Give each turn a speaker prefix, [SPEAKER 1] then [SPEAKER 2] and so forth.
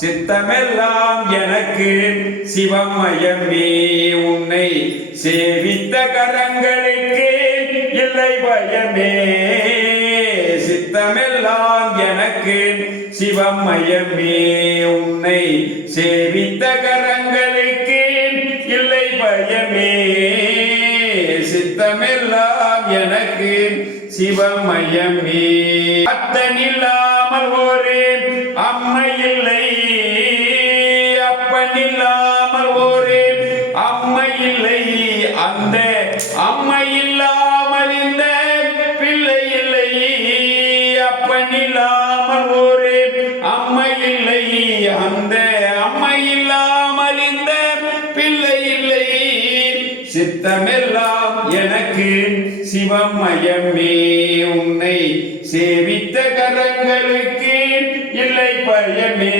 [SPEAKER 1] சித்தமெல்லாம் எனக்கு சிவமயமே உன்னை சேவித்த கரங்களுக்கு இல்லை பயமே. சித்தமெல்லாம் எனக்கு சிவமயமே உன்னை சேவித்த கரங்களுக்கு இல்லை பயமே. சித்தமெல்லாம் எனக்கு சிவமயமே அத்தனில்லாமல் ஒரு அம்மை இல்லை இல்லாமல் ஒரு அம்மை இல்லை அந்த அம்மை இல்லாமல் இந்த பிள்ளை இல்லை அப்பன் இல்லாமல் ஒரு அம்மை இல்லை அந்த அம்மை இல்லாமல் இந்த பிள்ளை இல்லை. சித்தமெல்லாம் எனக்கு சிவமயமே. உன்னை சேவித்த கரங்களுக்கு இல்லை பயமே.